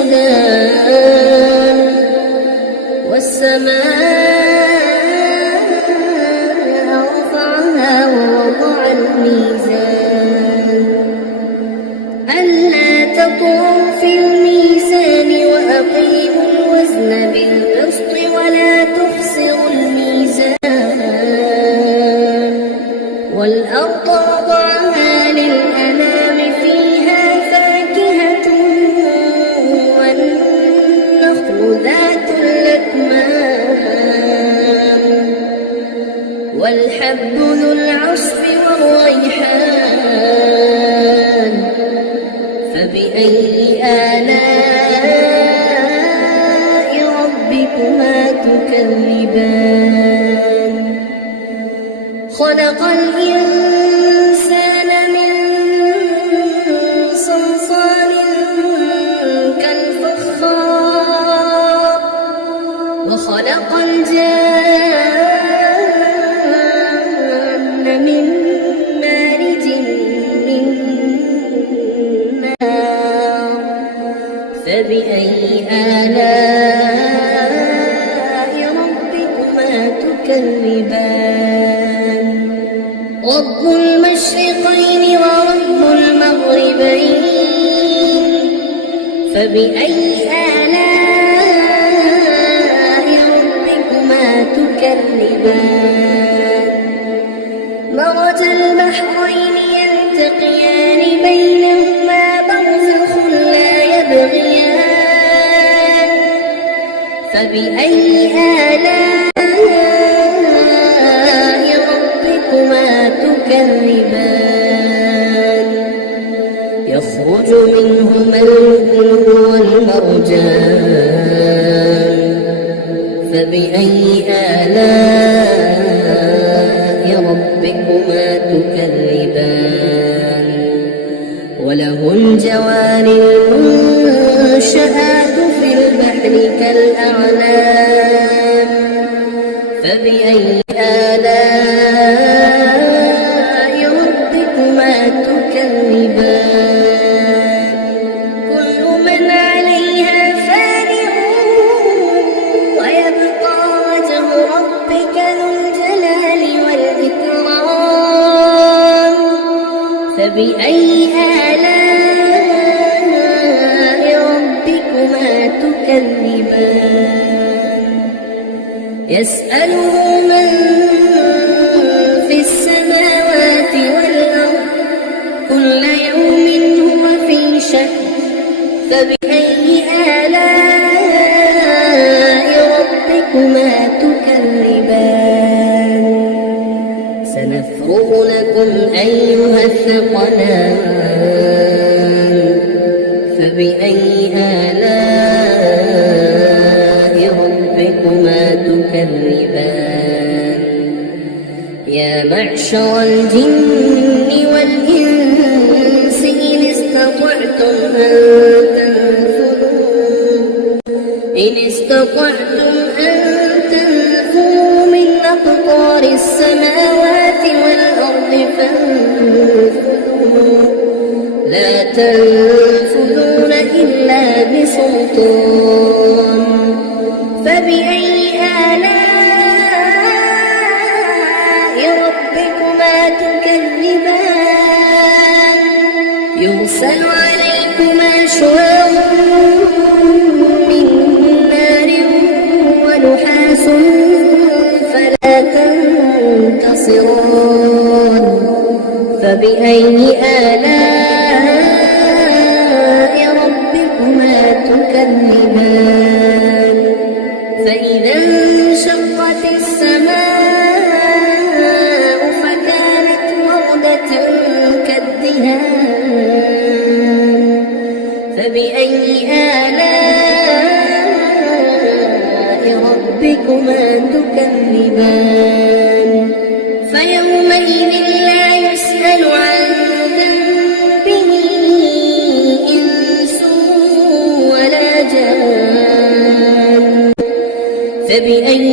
السودان والسماء رفعها ووضع الميزان ألا تطغوا في الميزان وأقيموا الوزن بالقسط ولا تخسروا الميزان والأرض وضعها للأنام فيها فاكهة والنخل ذات الأكمام والحب ذو العصف والريحان فبأي آلاء ربكما تكذبان خلق الإنسان من صلصال كالفخار وخلق الجان من مارج من نار فبأي آلاء ربكما تكذبان رب المشرقين ورب المغربين فبأي آلاء ربكما تكذبان مرج البحرين يلتقيان بينهما برزخ لا يبغيان فبأي آلاء ربكما تكذبان يخرج منهما اللؤلؤ والمرجان فبأي آلاء ربكما تكذبان وله الجوار المنشآت في البحر كالأعلام فبأي آلاء ربكما تكذبان كل من عليها فان ويبقى وجه ربك ذو الجلال والإكرام فبأي آلاء ربكما تكذبان يسأله من في السماوات والأرض كل يوم هو في شأن فبأي آلاء ربكما تكذبان سنفرغ لكم أيها الثقلان فبأي آلاء ربكما تكذبان يا معشر الجن والإنس إن استطعتم أن تنفذوا من أقطار السماوات والأرض فانفذوا لا تنفذون إلا بسلطان فبأي آلاء ربكما تكذبان يرسل عليكما شواظ من نار ونحاس فلا تنتصران فبأي آلاء ربكما تكذبان فإذا انشقت السماء فكانت وردة كالدهان فبأي آلاء ربكما تكذبان فيومئذ لا يسأل عن ذنبه إنس ولا جان فبأي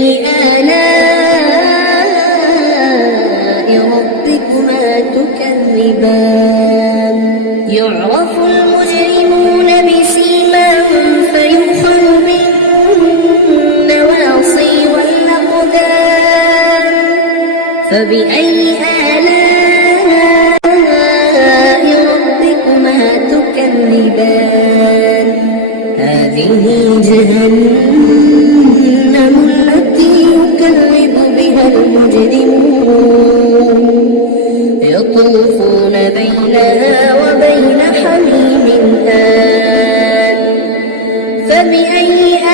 آلاء ربكما تكذبان يعرف المجرمون بسيماهم فبأي آلاء ربكما تكذبان هذه جهنم التي يكذب بها المجرمون يطوفون بينها وبين حميم آن فبأي آلاء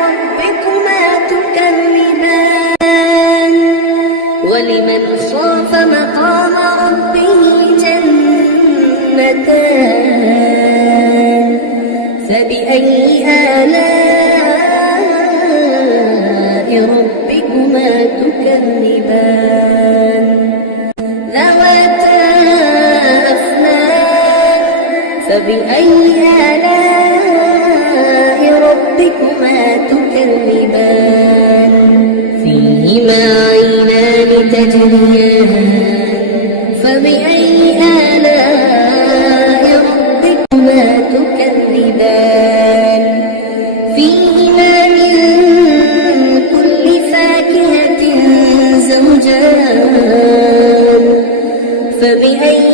ربكما تكذبان ولمن خاف مقام ربه جنتان فبأي آلاء ربكما تكذبان ذواتا أفنان فبأي آلاء ربكما تكذبان فيهما عينان تجريان فبأي آلاء ربكما تكذبان فيهما من كل فاكهة زوجان فبأي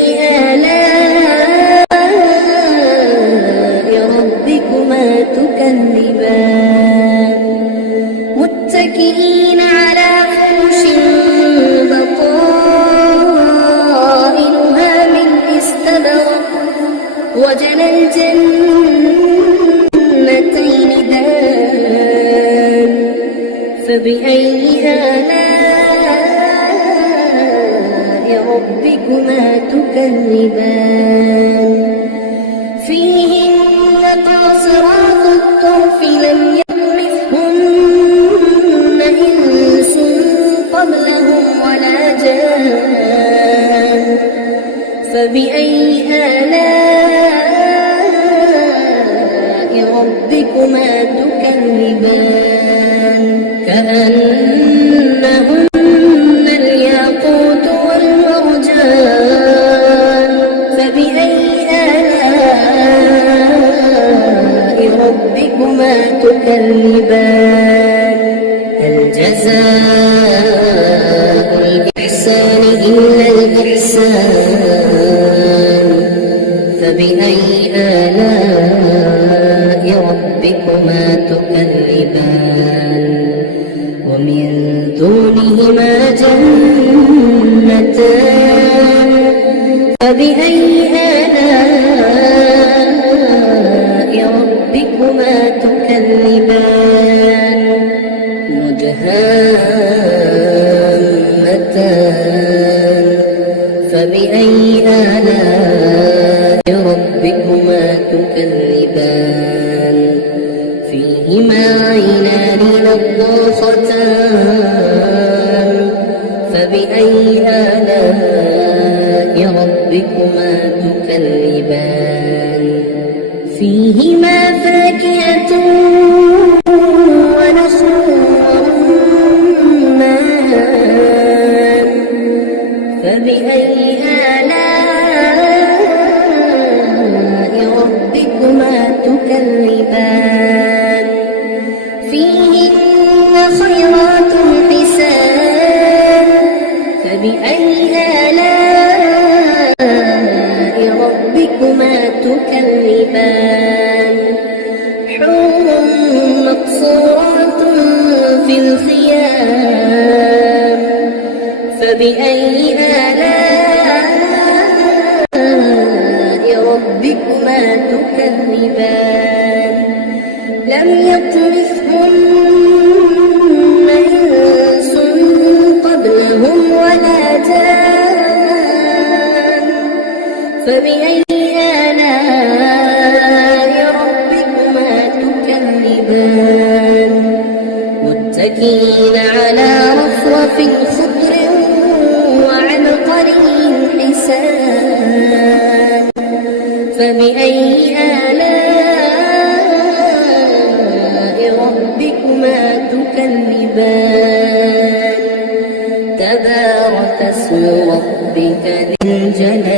آلاء ربكما تكذبان متكئين على فرش بطائنها من استبرق وجنى الجنتين دان فبأي آلاء ربكما تكذبان فيهن قاصرات الطرف لم يطمثهن إنس قبلهم ولا جان فبأي آلاء ربكما تكذبان كأنهن الياقوت والمرجان فبأي آلاء ربكما تكذبان هل جزاء الإحسان إلا الإحسان فبأي آلاء ربكما تكذبان ومن دونهما جنتان فبأي آلاء ربكما تكذبان مدهامتان فبأي آلاء ربكما تكذبان فيهما عينان نضاختان فبأي آلاء ربكما تكذبان فيهما فاكهة ونخل ورمان فبأي آلاء ربكما تكذبان فيهن خيرات حسان فبأي آلاء ربكما تكذبان حور مقصورات في الخيام فبأي آلاء ربكما تكذبان لم يطمثهن إنس قبلهم ولا جان فبأي آلاء ربكما تكذبان متكئين على رفرف خضر وعبقري حسان فبأي آلاء ربكما تكذبان تبارك اسم ربك ذي الجلال